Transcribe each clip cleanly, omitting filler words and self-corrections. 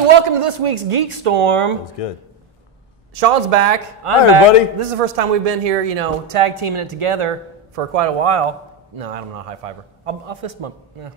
Welcome to this week's GeekStorm. That's good. Sean's back. I'm back. Hi, everybody. This is the first time we've been here, tag teaming it together for quite a while. No, I'm not a high fiver. I'll fist bump. Yeah.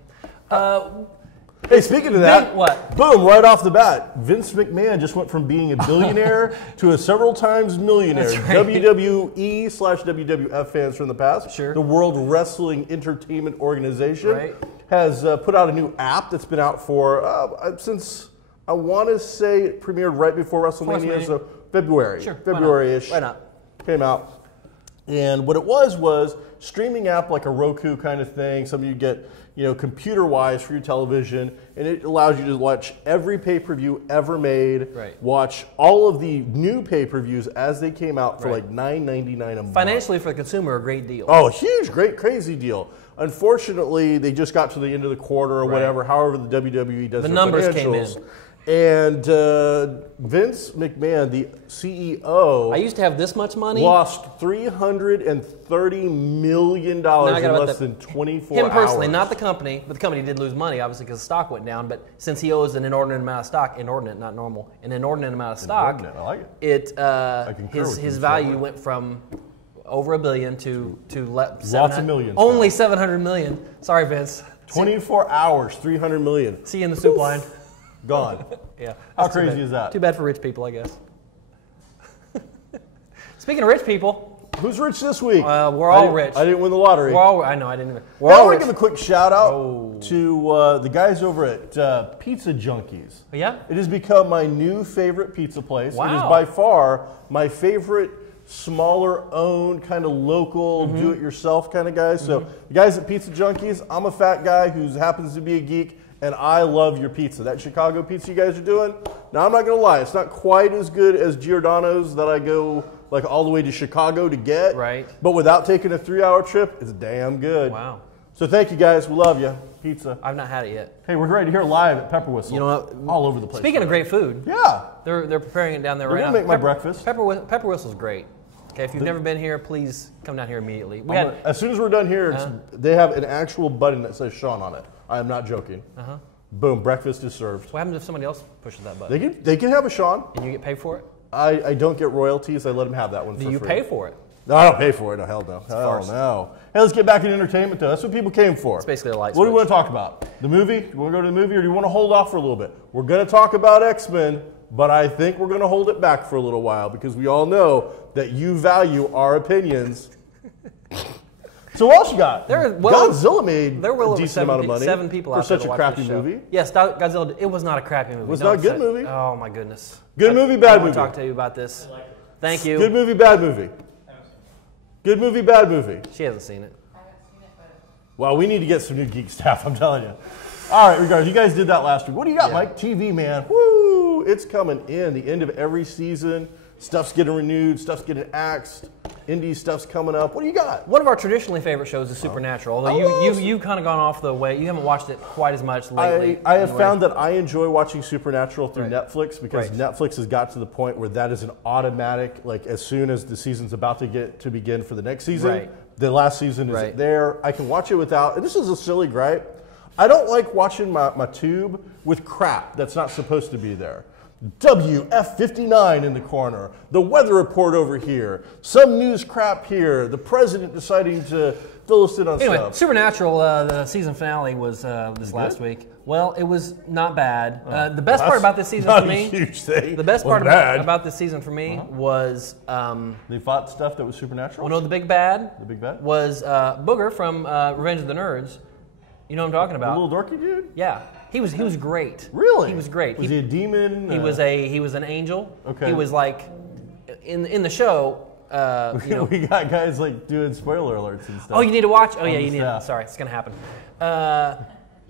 Hey, speaking of that, what? Boom, right off the bat, Vince McMahon just went from being a billionaire to a several times millionaire. That's right. WWE/WWF fans from the past, sure. The World Wrestling Entertainment Organization, right. has put out a new app that's been out for since, I want to say it premiered right before WrestleMania, so February. Sure. February-ish. Why not? Came out. And what it was streaming app like a Roku kind of thing. Some of you get, computer-wise for your television, and it allows you to watch every pay-per-view ever made. Right. Watch all of the new pay-per-views as they came out for like $9.99 a month. Financially, for the consumer, a great deal. Oh, huge, great, crazy deal. Unfortunately, they just got to the end of the quarter or whatever. However, the WWE does the their numbers financials. came in. And Vince McMahon, the CEO, I used to have this much money. Lost $330 million in less than 24 hours. Him personally, not the company, but the company did lose money, obviously, because the stock went down. But since he owes an inordinate amount of stock, inordinate, not normal, an inordinate amount of stock, I like it. His value went from over $1 billion to lots of millions. Only $700 million. Sorry, Vince. 24 hours, $300 million. See you in the soup line. Gone. Yeah. How crazy is that? Too bad for rich people, I guess. Speaking of rich people, who's rich this week? We're all rich. I didn't win the lottery. I know I didn't even. I want to give a quick shout out to the guys over at Pizza Junkies. Yeah. It has become my new favorite pizza place. Wow. It is by far my favorite smaller owned kind of local do-it-yourself kind of guys. So the guys at Pizza Junkies, I'm a fat guy who happens to be a geek. And I love your pizza. That Chicago pizza you guys are doing, now I'm not going to lie, it's not quite as good as Giordano's that I go like all the way to Chicago to get. Right. But without taking a 3-hour trip, it's damn good. Wow. So thank you guys. We love you. Pizza. I've not had it yet. Hey, we're ready to hear live at Pepper Whistle. You know what? All over the place. Speaking of great food. Yeah. They're preparing it down there right now. We're going to make my breakfast. Pepper Whistle's great. Okay, if you've never been here, please come down here immediately. As soon as we're done here, they have an actual button that says Shawn on it. I am not joking. Boom, breakfast is served. What happens if somebody else pushes that button? They can have a Shawn. And you get paid for it? I don't get royalties. I let them have that one for free. Do you pay for it? No, I don't pay for it. No, hell no. Hell no. Hey, let's get back into entertainment, though. That's what people came for. It's basically a light What switch. do you want to talk about? The movie? Do you want to go to the movie, or do you want to hold off for a little bit? We're going to talk about X-Men, but I think we're going to hold it back for a little while because we all know that you value our opinions. So what else you got? Godzilla made a decent amount of money 7 people for out there such to a watch crappy this show. movie. Yes, Godzilla. It was not a crappy movie. It was not a good movie. Oh my goodness. Good movie, bad movie. I want to talk to you about this. Thank you. Good movie, bad movie. Good movie, bad movie. She hasn't seen it. I haven't seen it, but Well, we need to get some new geek staff. I'm telling you. All right, regardless, you guys did that last week. What do you got, Mike? TV, man. Woo! It's coming in. The end of every season. Stuff's getting renewed. Stuff's getting axed. Indie stuff's coming up. What do you got? One of our traditionally favorite shows is Supernatural. Although you've kind of gone off the way. You haven't watched it quite as much lately. I have found that I enjoy watching Supernatural through Netflix because Netflix has got to the point where that is an automatic, like as soon as the season's about to begin for the next season, the last season is there. I can watch it without, and this is a silly gripe, I don't like watching my tube with crap that's not supposed to be there. WF59 in the corner, the weather report over here, some news crap here, the president deciding to fill us in on stuff. Supernatural, the season finale was this last week. Well, it was not bad. The best part about this season for me, huge thing. The best part about this season for me was they fought stuff that was supernatural. Well, no, the big bad. The big bad was Booger from Revenge of the Nerds. You know what I'm talking about? The little dorky dude. Yeah. He was great. Really? He was great. Was he a demon? He was an angel. Okay. He was like in the show. We got guys like doing spoiler alerts and stuff. Oh, you need to watch. Oh yeah, you need. Sorry, it's gonna happen.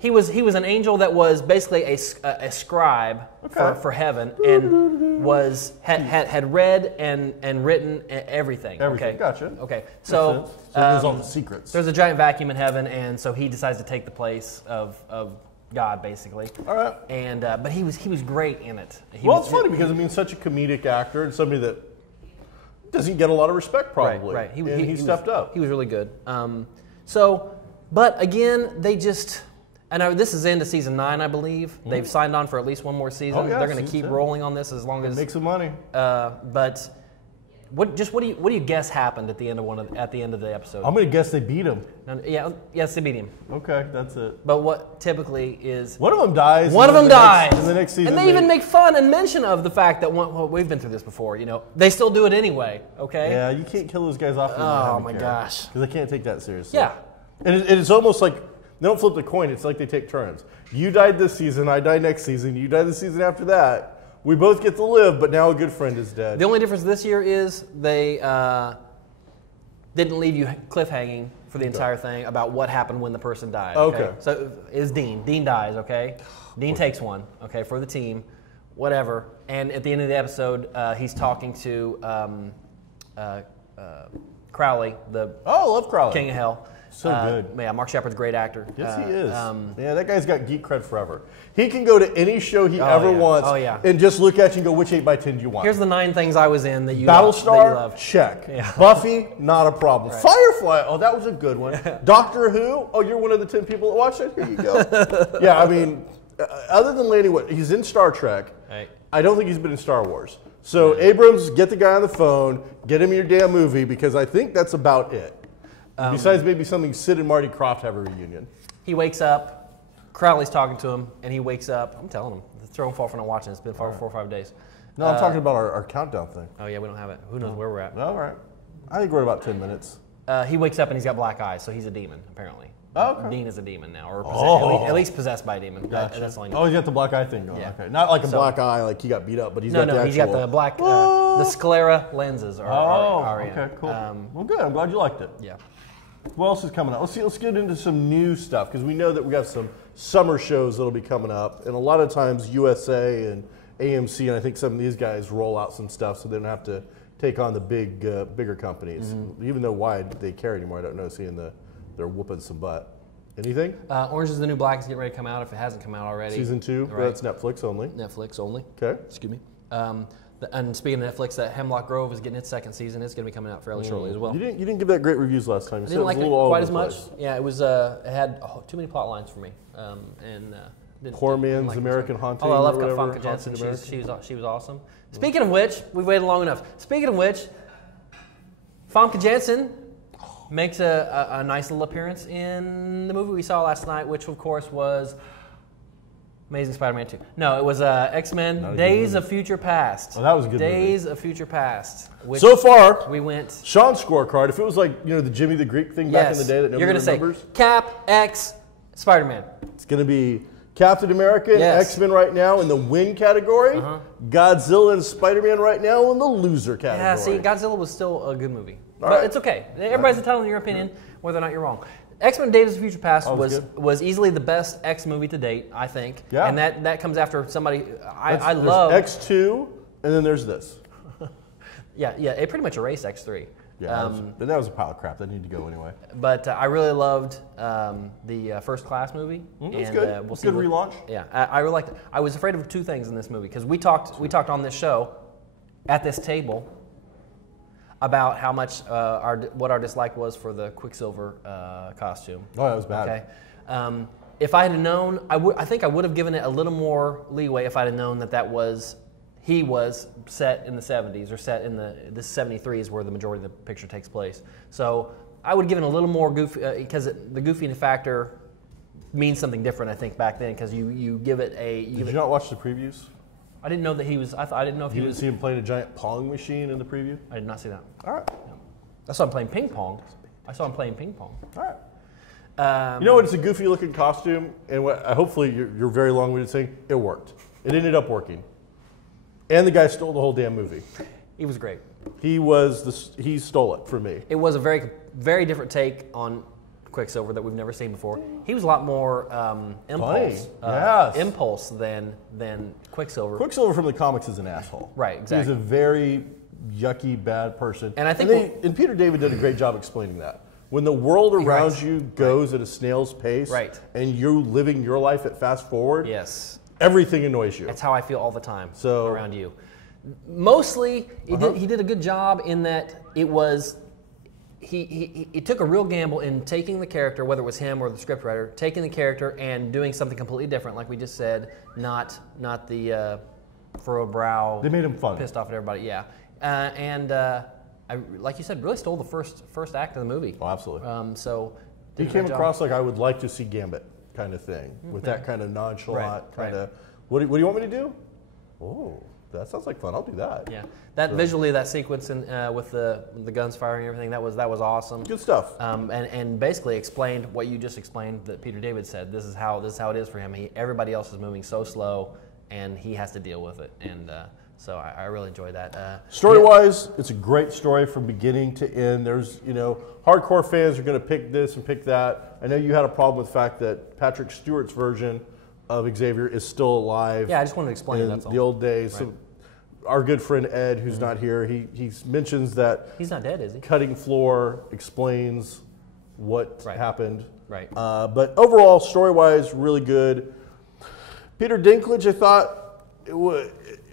He was an angel that was basically a scribe for heaven, and had read and written everything. Everything. Okay. Gotcha. Okay. So there's all the secrets. There's a giant vacuum in heaven, and so he decides to take the place of God, basically. All right. And but he was great in it. It's funny because such a comedic actor and somebody that doesn't get a lot of respect, probably. Right. He stepped up. He was really good. But again, they just. And this is into season 9, I believe. Mm-hmm. They've signed on for at least one more season. Oh, yeah, they're going to keep rolling on this as long as make some money. But what do you guess happened at the end of the episode? I'm going to guess they beat him. Yes, they beat him. Okay, that's it. But what typically is one of them dies. One of them dies in the next season, and they even make fun and mention of the fact that we've been through this before. They still do it anyway. Okay. Yeah, you can't kill those guys off. Oh my gosh. Because they can't take that seriously. Yeah. And it's almost like. They don't flip the coin. It's like they take turns. You died this season. I die next season. You die the season after that. We both get to live, but now a good friend is dead. The only difference this year is they didn't leave you cliffhanging for the entire thing about what happened when the person died. Okay. So is Dean. Dean dies, okay? Dean takes one, okay, for the team, whatever. And at the end of the episode, he's talking to Crowley, I love Crowley. King of Hell. So good. Yeah, Mark Shepard's a great actor. Yes, he is. That guy's got geek cred forever. He can go to any show he ever wants and just look at you and go, which 8x10 do you want? Here's the 9 things I was in that you Battlestar, love. check. Yeah. Buffy, not a problem. Right. Firefly, that was a good one. Doctor Who, you're one of the 10 people that watched it? Here you go. Yeah, other than Laney Wood, he's in Star Trek. Right. I don't think he's been in Star Wars. So Abrams, get the guy on the phone, get him your damn movie, because I think that's about it. Besides maybe something Sid and Marty Krofft have a reunion. He wakes up, Crowley's talking to him, and he wakes up. I'm telling him, the throwing fall for not watching. It's been 4 or 5 days. No, I'm talking about our countdown thing. Oh, yeah, we don't have it. Who knows where we're at? All right. I think we're at about 10 minutes. He wakes up and he's got black eyes, so he's a demon, apparently. Oh, okay. Dean is a demon now, or at least possessed by a demon. Gotcha. That's all I know. He's got the black eye thing going. Yeah. Okay. Not like a black eye, like he got beat up, but he's got the actual... he's got the black, the sclera lenses are in. Okay, cool. Well, good. I'm glad you liked it. Yeah. What else is coming up? Let's get into some new stuff, because we know that we got some summer shows that'll be coming up, and a lot of times USA and AMC, and I think some of these guys roll out some stuff so they don't have to take on the bigger companies. Mm-hmm. Even though why they care anymore, I don't know, seeing they're whooping some butt. Anything? Orange is the New Black is getting ready to come out, if it hasn't come out already. Season 2, right. That's Netflix only. Netflix only. Okay. Excuse me. And speaking of Netflix, that Hemlock Grove is getting its 2nd season. It's going to be coming out fairly shortly as well. You didn't give that great reviews last time. I didn't like it quite as much. Yeah, it was. It had too many plot lines for me. Poor Man's American Haunting. Oh, I love Famke Janssen. She was awesome. Speaking of which, we've waited long enough. Speaking of which, Famke Janssen makes a nice little appearance in the movie we saw last night, which of course was Amazing Spider-Man 2. No, it was X-Men Days of Future Past. Oh, that was a good Days movie. of Future Past. Which so far, we went... Sean's scorecard, if it was like, the Jimmy the Greek thing back in the day that nobody remembers. You're going to say Cap, X, Spider-Man. It's going to be Captain America and X-Men right now in the win category. Godzilla and Spider-Man right now in the loser category. Yeah, see, Godzilla was still a good movie. But it's okay. Everybody's entitled to your opinion, whether or not you're wrong. X-Men Days of Future Past was easily the best X movie to date, I think. Yeah. And that comes after somebody I love. X2, and then there's this. Yeah, it pretty much erased X3. Yeah, but that was a pile of crap. That needed to go anyway. But I really loved the First Class movie. It's good. We'll see. Good relaunch. Yeah, I really liked it. I was afraid of 2 things in this movie, because we talked on this show, at this table, about how much what our dislike was for the Quicksilver costume. Oh, that was bad. Okay, if I had known, I think I would have given it a little more leeway if I had known that he was set in the 70s, or set in the 73 is where the majority of the picture takes place. So I would have given a little more goofy, because the goofy factor means something different, I think, back then, because you give it a... Did you not watch the previews? I didn't know that he was. I didn't know if he was. You didn't see him playing a giant pong machine in the preview? I did not see that. All right. No. I saw him playing ping pong. All right. You know what? It's a goofy looking costume, and hopefully you're very long winded saying it worked. It ended up working, and the guy stole the whole damn movie. He was great. He stole it from me. It was a very, very different take on Quicksilver that we've never seen before. He was a lot more impulse than Quicksilver. Quicksilver from the comics is an asshole. Right, exactly. He's a very yucky, bad person. And I think and Peter David did a great job explaining that. When the world around you goes at a snail's pace, and you're living your life at fast forward, everything annoys you. That's how I feel all the time around you. Mostly, he did a good job in that it was. He took a real gamble in taking the character, whether it was him or the scriptwriter, taking the character and doing something completely different, like we just said, not the furrowed brow. They made him fun, pissed off at everybody. Yeah, I, like you said, really stole the first act of the movie. Oh, absolutely. So he came across like I would like to see Gambit kind of thing, with that kind of nonchalant kind of. What do you want me to do? Oh. That sounds like fun. I'll do that. Yeah, visually that sequence with the guns firing and everything that was awesome. Good stuff. And basically explained what you just explained that Peter David said. This is how it is for him. Everybody else is moving so slow, and he has to deal with it. And so I really enjoyed that. Story-wise, it's a great story from beginning to end. There's hardcore fans are going to pick this and pick that. I know you had a problem with the fact that Patrick Stewart's version of Xavier is still alive. Yeah, I just wanted to explain that's all. The old days. Right. So our good friend Ed, who's not here, he mentions that he's not dead, is he? Cutting Floor explains what happened. Right. But overall, story-wise, really good. Peter Dinklage, I thought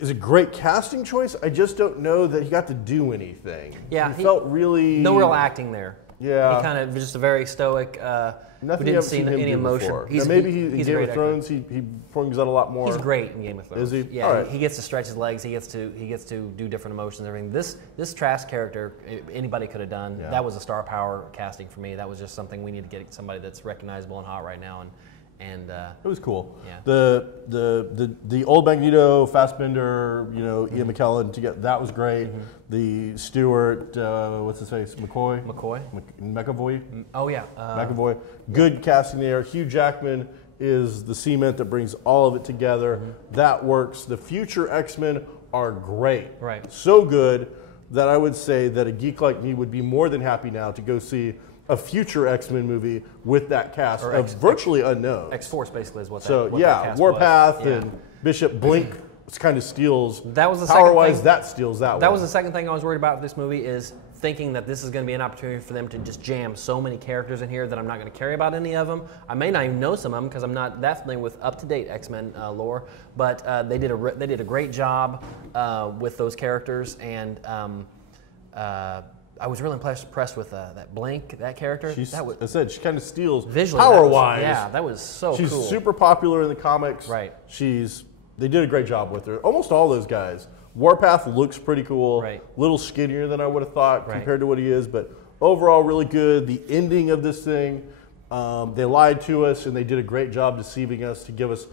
is a great casting choice. I just don't know that he got to do anything. Yeah, he felt really no real acting there. Yeah, he kind of just a very stoic. Nothing we didn't see any emotion. Now maybe in Game of Thrones he brings out a lot more. He's great in Game of Thrones. Is he? Yeah, all right. He gets to stretch his legs. He gets to do different emotions and everything. This Trask character, anybody could have done. Yeah. That was a star power casting for me. That was just something we need to get somebody that's recognizable and hot right now. And it was cool. Yeah. The old Magneto, Fassbender, Ian McKellen together. That was great. The Stewart, what's his face? McCoy. McAvoy. Oh yeah. McAvoy. Good casting there. Hugh Jackman is the cement that brings all of it together. That works. The future X-Men are great. Right. So good that I would say that a geek like me would be more than happy now to go see a future X-Men movie with that cast of virtually unknown. X-Force basically is what that. So that cast Warpath was. and Bishop Blink kind of steals. That was the power-wise. That steals that one. That was the second thing I was worried about with this movie is thinking that this is going to be an opportunity for them to just jam so many characters in here that I'm not going to care about any of them. I may not even know some of them because I'm not that familiar with up-to-date X-Men lore. But they did a great job with those characters, and I was really impressed with that Blink, that character. I said she kind of steals visually, power-wise. Yeah, that was so cool. She's super popular in the comics. Right. They did a great job with her. Almost all those guys. Warpath looks pretty cool. Right. A little skinnier than I would have thought compared to what he is, but overall really good. The ending of this thing, they lied to us and they did a great job deceiving us to give us,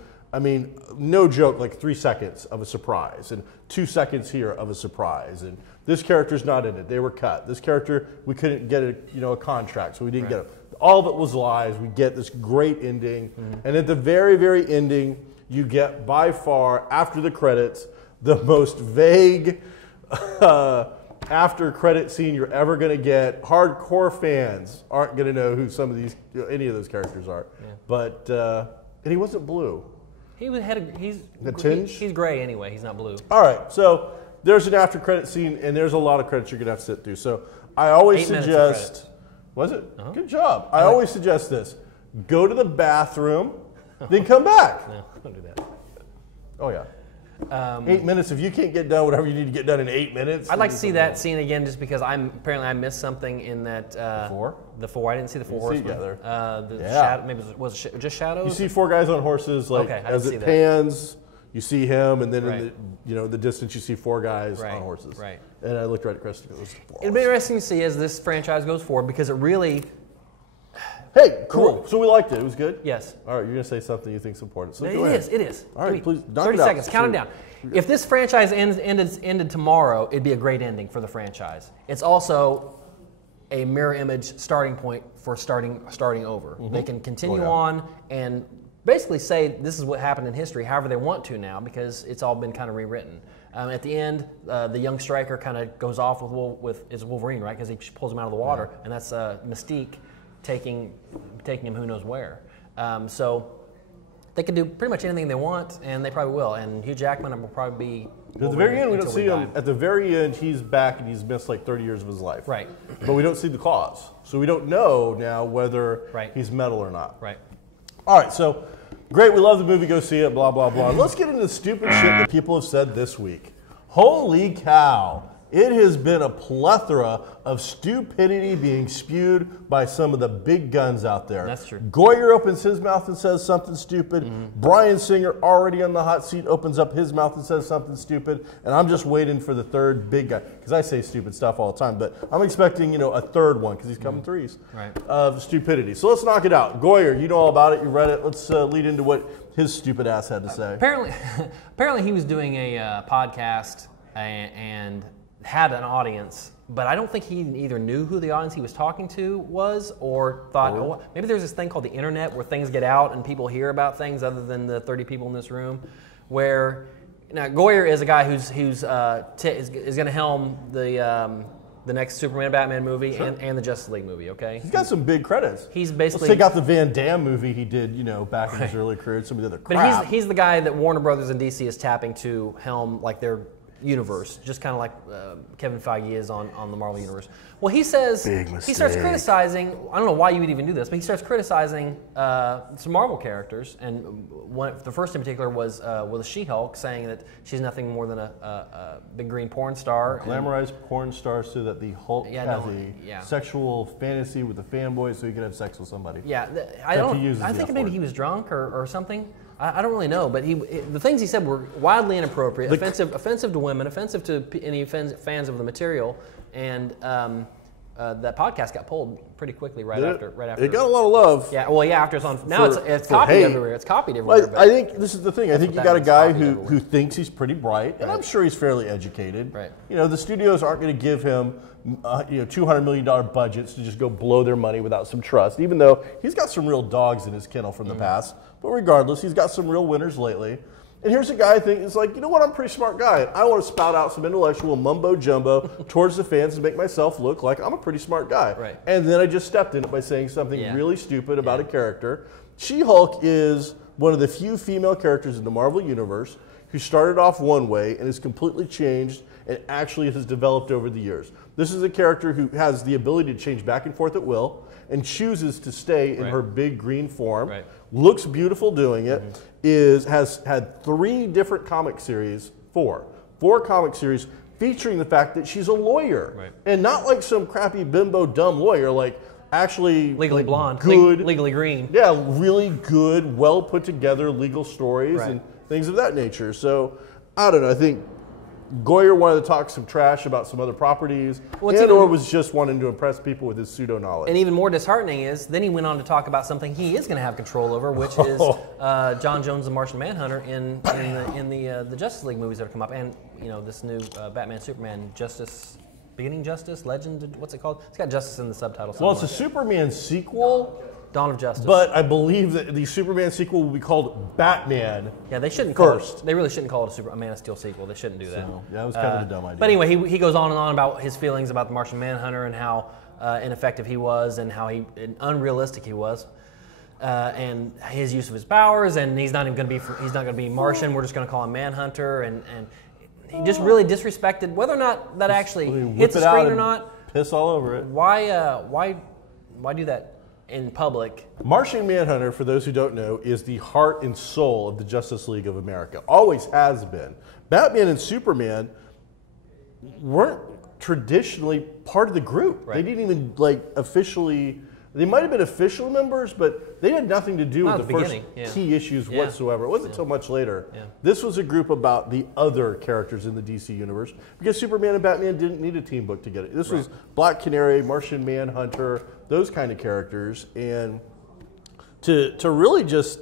no joke, like 3 seconds of a surprise and 2 seconds here of a surprise. And this character's not in it. They were cut. This character, we couldn't get a contract, so we didn't get it. All of it was lies. We get this great ending. And at the very, very ending, you get by far, after the credits, the most vague after credit scene you're ever going to get. Hardcore fans aren't going to know who any of those characters are. Yeah. But and he wasn't blue. He's the tinge. He's gray anyway. He's not blue. All right, so there's an after credit scene, and there's a lot of credits you're going to have to sit through. So I always suggest. Was it? Good job. I always suggest this: go to the bathroom, then come back. No, don't do that. Oh yeah. 8 minutes. If you can't get done whatever you need to get done in 8 minutes, I'd like to see that scene again, just because I missed something in that. The four. I didn't see the four horsemen. Maybe was it just shadows? You see 4 guys on horses. As it pans, you see him, and then in the distance you see 4 guys on horses. Right. And I looked right at Kristen. It'll be interesting to see as this franchise goes forward, because it really. Hey, cool. So we liked it. It was good? Yes. All right, you're going to say something you think is important. So it is. All right, please. 30 seconds. Count it down. If this franchise ended tomorrow, it'd be a great ending for the franchise. It's also a mirror image starting point for starting over. They can continue on and basically say this is what happened in history however they want to now, because it's all been kind of rewritten. At the end, the young Stryker kind of goes off with Wolverine, right? Because he pulls him out of the water, and that's Mystique taking him who knows where. So they can do pretty much anything they want, and they probably will. And Hugh Jackman will probably be. At the very end, we don't see him. At the very end, he's back and he's missed like 30 years of his life. Right. But we don't see the cause. So we don't know now whether he's metal or not. Right. All right, so great. We love the movie. Go see it, blah, blah, blah. Let's get into the stupid shit that people have said this week. Holy cow. It has been a plethora of stupidity being spewed by some of the big guns out there. That's true. Goyer opens his mouth and says something stupid. Bryan Singer, already on the hot seat, opens up his mouth and says something stupid. And I'm just waiting for the third big guy. Because I say stupid stuff all the time. But I'm expecting, a third one because he's coming threes of stupidity. So let's knock it out. Goyer, you know all about it. You read it. Let's lead into what his stupid ass had to say. Apparently he was doing a podcast and had an audience, but I don't think he either knew who the audience he was talking to was or thought, maybe there's this thing called the internet where things get out and people hear about things other than the 30 people in this room. Where now Goyer is a guy who's is going to helm the next Superman Batman movie and the Justice League movie. Okay, he's got some big credits. He's basically let's take out the Van Damme movie he did, back in his early career. Some of the other crap. But he's the guy that Warner Brothers and DC is tapping to helm like their universe, just kind of like Kevin Feige is on the Marvel universe. Well, he says he starts criticizing. I don't know why you would even do this, but he starts criticizing some Marvel characters, and the first in particular was She-Hulk, saying that she's nothing more than a big green porn star, glamorized porn star, so that the Hulk has a sexual fantasy with the fanboy, so he can have sex with somebody. Yeah, I think maybe he was drunk or something. I don't really know, but the things he said were wildly inappropriate, offensive to women, offensive to any fans of the material, and that podcast got pulled pretty quickly right after. It got a lot of love. Yeah, after it's on. Now it's copied everywhere. It's copied everywhere. I think this is the thing. I think you got a guy who thinks he's pretty bright, and I'm sure he's fairly educated. Right. The studios aren't going to give him $200 million budgets to just go blow their money without some trust, even though he's got some real dogs in his kennel from the past. But regardless, he's got some real winners lately. And here's a guy I think is like, you know what, I'm a pretty smart guy. I want to spout out some intellectual mumbo-jumbo towards the fans and make myself look like I'm a pretty smart guy. Right. And then I just stepped in it by saying something really stupid about a character. She-Hulk is one of the few female characters in the Marvel Universe who started off one way and has completely changed and actually has developed over the years. This is a character who has the ability to change back and forth at will and chooses to stay in her big green form, looks beautiful doing it, has had 3 different comic series, 4 comic series featuring the fact that she's a lawyer. And not like some crappy bimbo dumb lawyer, like actually legally blonde, good, legally green. Yeah, really good, well put together legal stories and things of that nature. So I don't know, I think Goyer wanted to talk some trash about some other properties, or was just wanting to impress people with his pseudo-knowledge. And even more disheartening is, then he went on to talk about something he is going to have control over, which is John Jones, the Martian Manhunter, in the Justice League movies that have come up, and this new Batman, Superman, Beginning Justice, Legend, what's it called? It's got Justice in the subtitle somewhere. Well, it's a Superman sequel. Dawn of Justice. But I believe that the Superman sequel will be called Batman. Yeah, they shouldn't first. They really shouldn't call it a Man of Steel sequel. They shouldn't do that. So, yeah, that was kind of a dumb idea. But anyway, he goes on and on about his feelings about the Martian Manhunter and how ineffective he was and how unrealistic he was, and his use of his powers. And he's not going to be Martian. We're just going to call him Manhunter. And he just really disrespected whether or not that actually hits the screen or not. Piss all over it. Why do that in public? Martian Manhunter, for those who don't know, is the heart and soul of the Justice League of America. Always has been. Batman and Superman weren't traditionally part of the group. They didn't even officially. They might have been official members, but they had nothing to do with the first key issues whatsoever. It wasn't until much later. Yeah. This was a group about the other characters in the DC universe, because Superman and Batman didn't need a team book to get it. This was Black Canary, Martian Manhunter, those kind of characters. And to really just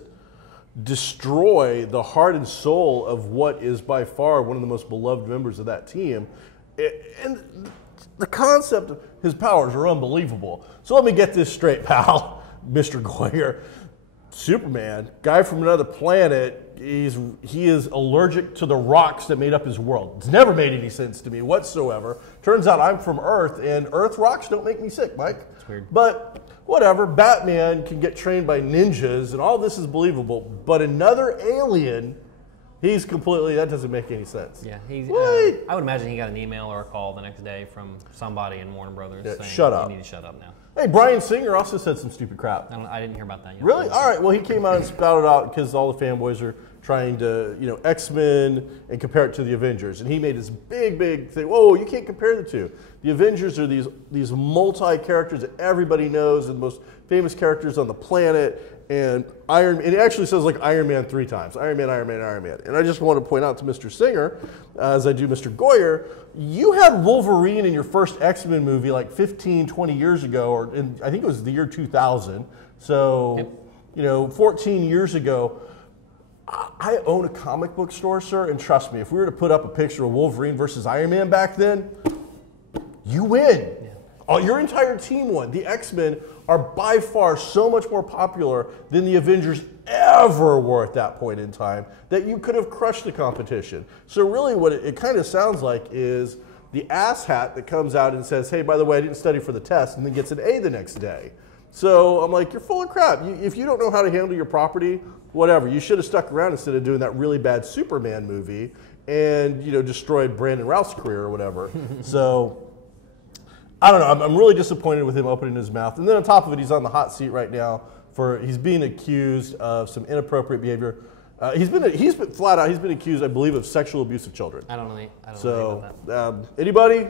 destroy the heart and soul of what is by far one of the most beloved members of that team. And the concept of his powers are unbelievable. So let me get this straight, pal, Mr. Goyer. Superman, guy from another planet, he is allergic to the rocks that made up his world. It's never made any sense to me whatsoever. Turns out I'm from Earth, and Earth rocks don't make me sick, Mike. That's weird. But whatever, Batman can get trained by ninjas and all this is believable, but another alien, he's completely, that doesn't make any sense. Yeah, I would imagine he got an email or a call the next day from somebody in Warner Brothers saying, shut up. You need to shut up now. Hey, Bryan Singer also said some stupid crap. I didn't hear about that yet. Really? All right, well, he came out and spouted out because all the fanboys are trying to, X-Men and compare it to the Avengers. And he made this big thing. Whoa, you can't compare the two. The Avengers are these multi-characters that everybody knows, and the most famous characters on the planet. And it actually says like Iron Man 3 times. Iron Man, Iron Man, Iron Man. And I just want to point out to Mr. Singer, as I do Mr. Goyer, you had Wolverine in your first X-Men movie like 15, 20 years ago, or I think it was the year 2000. So, 14 years ago. I own a comic book store, sir, and trust me, if we were to put up a picture of Wolverine versus Iron Man back then, you win. Yeah. Your entire team won. The X-Men are by far so much more popular than the Avengers ever were at that point in time that you could have crushed the competition. So really what it kind of sounds like is the asshat that comes out and says, hey, by the way, I didn't study for the test, and then gets an A the next day. So I'm like, you're full of crap. If you don't know how to handle your property, whatever, you should have stuck around instead of doing that really bad Superman movie and destroyed Brandon Routh's career or whatever. So I don't know. I'm really disappointed with him opening his mouth. And then on top of it, he's on the hot seat right now he's being accused of some inappropriate behavior. He's been flat out. He's been accused, I believe, of sexual abuse of children. I don't know about that. Anybody?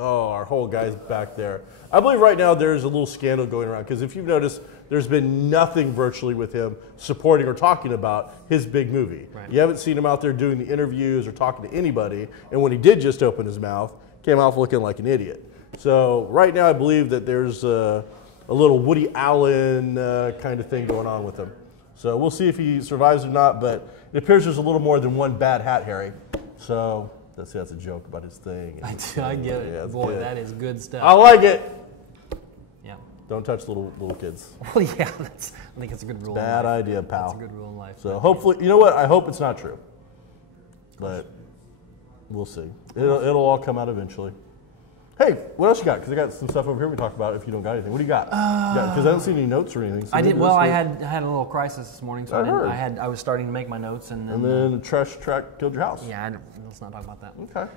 Oh, our whole guy's back there. I believe right now there's a little scandal going around because if you've noticed, there's been nothing virtually with him supporting or talking about his big movie. Right. You haven't seen him out there doing the interviews or talking to anybody. And when he did just open his mouth, came off looking like an idiot. So right now I believe that there's a little Woody Allen kind of thing going on with him. So we'll see if he survives or not, but it appears there's a little more than one bad hat, Harry. So that's a joke about his thing. I get it. Yeah, boy, good. That is good stuff. I like it. Yeah. Don't touch little kids. Well, yeah, I think it's a good rule. Bad idea, pal. That's a good rule in life. So hopefully, you know what? I hope it's not true. But we'll see. It'll all come out eventually. Hey, what else you got? Because I got some stuff over here we talk about if you don't got anything. What do you got? Because I don't see any notes or anything. So I did. Well, I had a little crisis this morning, so I was starting to make my notes, and then the trash truck killed your house. Yeah, let's not talk about that. Okay.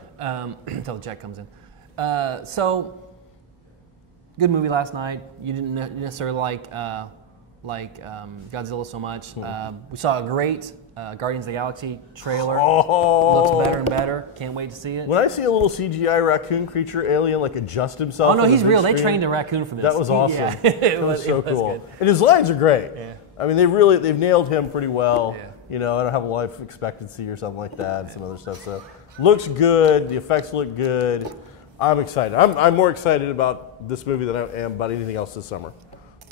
Until the check comes in. So, good movie last night. You didn't necessarily like Godzilla so much. We saw a great Guardians of the Galaxy trailer. Looks better and better. Can't wait to see it. When I see a little CGI raccoon creature alien adjust himself. Oh no, he's real. They trained a raccoon for this. That was awesome. Yeah. it was so cool. Good. And his lines are great. Yeah. I mean, they've nailed him pretty well. Yeah. I don't have a life expectancy or something like that, and some other stuff. So looks good. The effects look good. I'm excited. I'm more excited about this movie than I am about anything else this summer.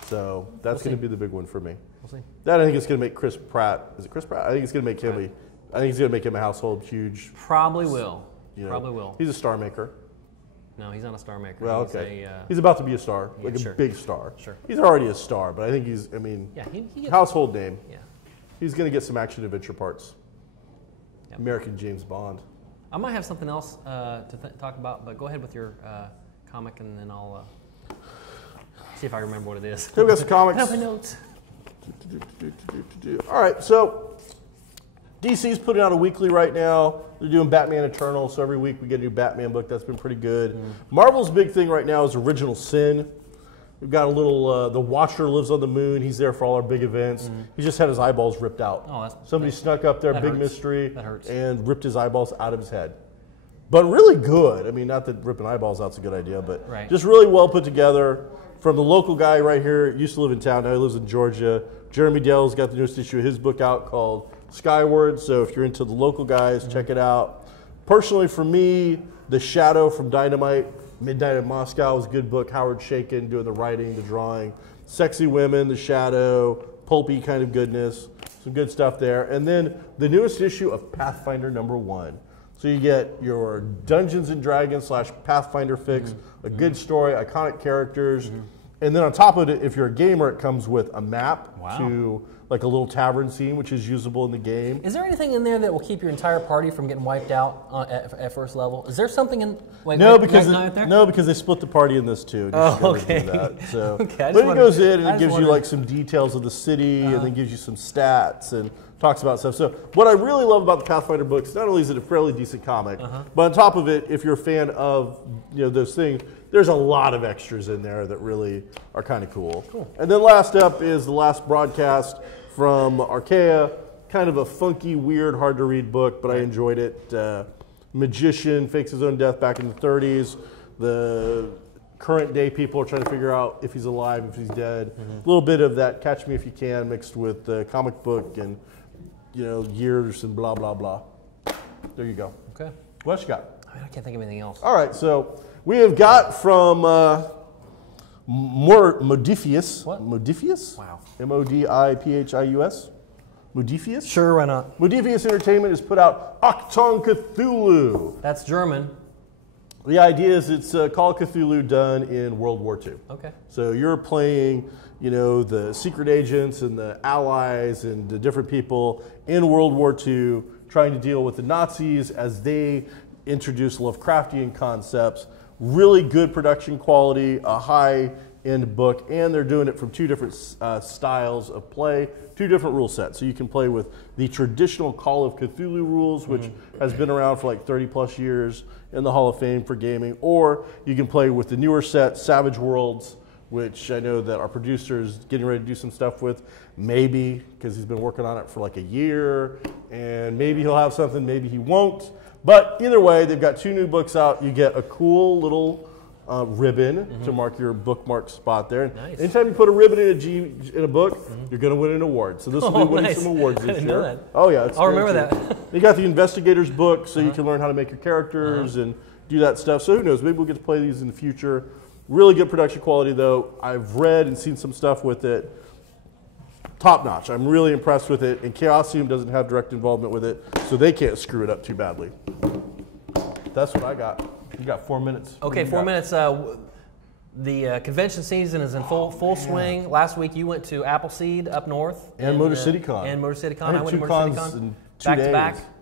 So that's going to be the big one for me. We'll see. That I think it's going to make Chris Pratt. Is it Chris Pratt? I think it's going to make him. I think it's going to make him a household huge. Probably will. Probably will. He's a star maker. No, he's not a star maker. Well, okay. He's about to be a star, a big star. Sure. He's already a star, but I think he's. Household name. Yeah. He's going to get some action adventure parts. Yep. American James Bond. I might have something else to talk about, but go ahead with your comic, and then I'll see if I remember what it is. We've got some comics. I have my notes. All right, so DC's putting out a weekly right now. They're doing Batman Eternal, so every week we get a new Batman book. That's been pretty good. Marvel's big thing right now is Original Sin. We've got a little, the Watcher lives on the moon. He's there for all our big events. He just had his eyeballs ripped out. Somebody snuck up there, big mystery, and ripped his eyeballs out of his head. But really good. I mean, not that ripping eyeballs out's a good idea, but just really well put together. From the local guy right here, used to live in town, now he lives in Georgia. Jeremy Dell's got the newest issue of his book out called Skyward, so if you're into the local guys, check it out. Personally, for me, The Shadow from Dynamite, Midnight in Moscow was a good book. Howard Chaykin doing the writing, the drawing. Sexy Women, The Shadow, pulpy kind of goodness. Some good stuff there. And then the newest issue of Pathfinder #1. So you get your Dungeons & Dragons / Pathfinder fix, a good story, iconic characters. And then on top of it, if you're a gamer, it comes with a map to like a little tavern scene, which is usable in the game. Is there anything in there that will keep your entire party from getting wiped out at first level? Is there something in? Wait, no, because they split the party in this too. Okay. Do that, so. Okay. But it goes in and it gives you like some details of the city, and then gives you some stats and talks about stuff. So what I really love about the Pathfinder books, not only is it a fairly decent comic, but on top of it, if you're a fan of those things, there's a lot of extras in there that really are kind of cool. And then last up is the last broadcast from Archaea, kind of a funky, weird, hard to read book, but I enjoyed it. Magician fakes his own death back in the 30s. The current day people are trying to figure out if he's alive, if he's dead. A little bit of that Catch Me If You Can mixed with the comic book and years and blah, blah, blah. There you go. Okay. What else you got? I can't think of anything else. All right, so we have got from Modifius. What? Modifius? Wow. Modipius? Modifius? Sure, why not? Modifius Entertainment has put out Achtung Cthulhu. That's German. The idea is it's Call of Cthulhu done in World War II. Okay. So you're playing, the secret agents and the allies and the different people in World War II trying to deal with the Nazis as they introduce Lovecraftian concepts. Really good production quality, a high-end book, and they're doing it from two different styles of play, two different rule sets. So you can play with the traditional Call of Cthulhu rules, which has been around for like 30-plus years in the Hall of Fame for gaming, or you can play with the newer set, Savage Worlds, which I know that our producer is getting ready to do some stuff with, maybe, because he's been working on it for like a year, and maybe he'll have something, maybe he won't. But either way, they've got two new books out. You get a cool little ribbon to mark your bookmark spot there. Nice. Anytime you put a ribbon in a book, you're going to win an award. So this will be winning some awards this year. I didn't know that. Oh yeah, I'll remember that. You got the Investigator's book, so you can learn how to make your characters and do that stuff. So who knows? Maybe we'll get to play these in the future. Really good production quality, though. I've read and seen some stuff with it. Top notch. I'm really impressed with it. And Chaosium doesn't have direct involvement with it, so they can't screw it up too badly. That's what I got. You got 4 minutes. Okay, 4 minutes. The convention season is in full swing. Last week you went to Appleseed up north. And Motor City Con. And Motor City Con. I went to Motor City Con.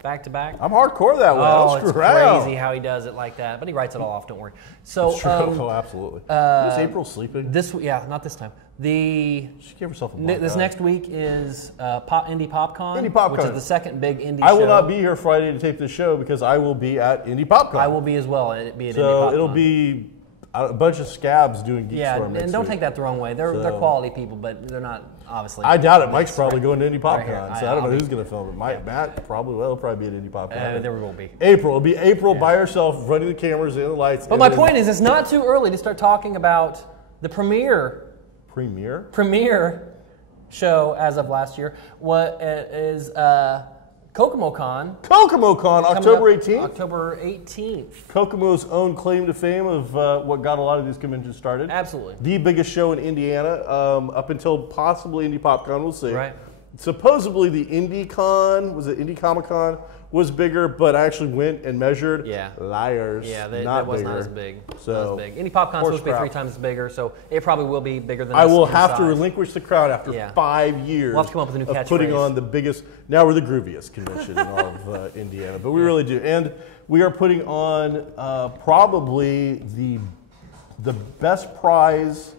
Back to back. I'm hardcore that way. Oh, it's crazy how he does it like that. But he writes it all off, don't worry. So, it's true. Oh, absolutely. Is April sleeping? Not this time. She gave herself a This next week is Indie PopCon, Indie PopCon, which is the second big indie show. I will not be here Friday to tape the show because I will be at Indie PopCon. I will be as well. Indie PopCon. So it'll be a bunch of scabs doing GeekStorm Yeah, and don't take that the wrong way. They're quality people, but they're not obviously. I doubt it. Mike's probably going to Indie PopCon, right so I don't know who's going to film it. Matt probably will. He'll probably be at Indie PopCon. There will be. It'll be April by herself, running the cameras and the lights. But my point is, it's not too early to start talking about the premiere show as of last year. What is KokomoCon? KokomoCon, October 18th? October 18th. Kokomo's own claim to fame of what got a lot of these conventions started. Absolutely. The biggest show in Indiana, up until possibly Indie PopCon, we'll see. Right. Supposedly the IndieCon, was it Indie Comic-Con, was bigger, but I actually went and measured. Yeah. Liars. Yeah, that was not as big. So, not as big. Indie PopCon's supposed to be 3 times bigger, so it probably will be bigger than I will in have size. to relinquish the crown after 5 years We'll have to come up with a new catchphrase. putting on the biggest, now we're the grooviest convention in all of Indiana, but we really do. And we are putting on probably the best prize,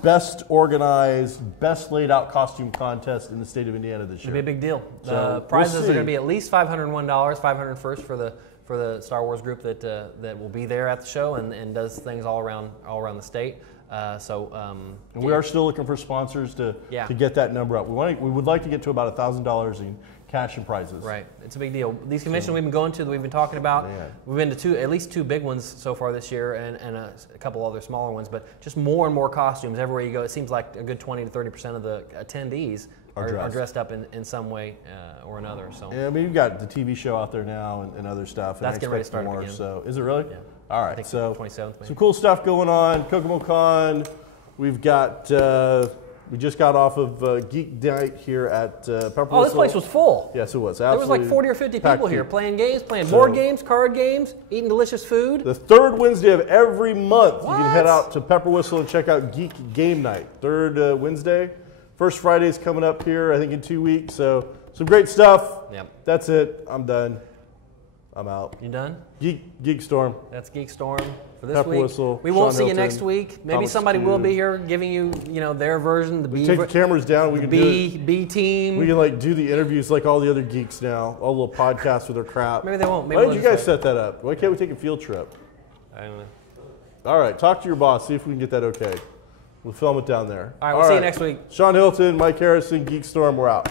best organized, best laid out costume contest in the state of Indiana this year. It'll be a big deal. So Prizes are going to be at least $501, $500 first for the Star Wars group that will be there at the show and does things all around the state. And we are still looking for sponsors to get that number up. We would like to get to about $1,000 in cash and prizes. Right, it's a big deal. These conventions we've been going to, that we've been talking about, we've been to at least 2 big ones so far this year, and a couple other smaller ones. But just more and more costumes everywhere you go. It seems like a good 20 to 30% of the attendees are dressed up in some way or another. So yeah, I mean, you've got the TV show out there now and other stuff. That's getting ready to start more, again. So is it really? Yeah. All right. I think so 27th. Maybe. Some cool stuff going on. KokomoCon. We've got. We just got off of Geek Night here at Pepper Oh, this place was full. Yes, it was. There was like 40 or 50 people here playing games, playing board games, card games, eating delicious food. The third Wednesday of every month, you can head out to Pepper Whistle and check out Geek Game Night. Third Wednesday. First Friday's coming up here, I think, in 2 weeks. So some great stuff. Yep. That's it. I'm done. I'm out. You done? GeekStorm. That's GeekStorm for this Pep week. Whistle, We won't Shawn see you Hilton, next week. Maybe Thomas somebody will Q. be here giving you, their version. The We take the cameras down. We can do B team. We can like do the interviews like all the other geeks now. All the little podcasts with their crap. Maybe they won't. Maybe Why did you guys set that up? Why can't we take a field trip? I don't know. All right, talk to your boss. See if we can get that okay. We'll film it down there. All right, we'll see you next week. Shawn Hilton, Mike Harrison, GeekStorm. We're out.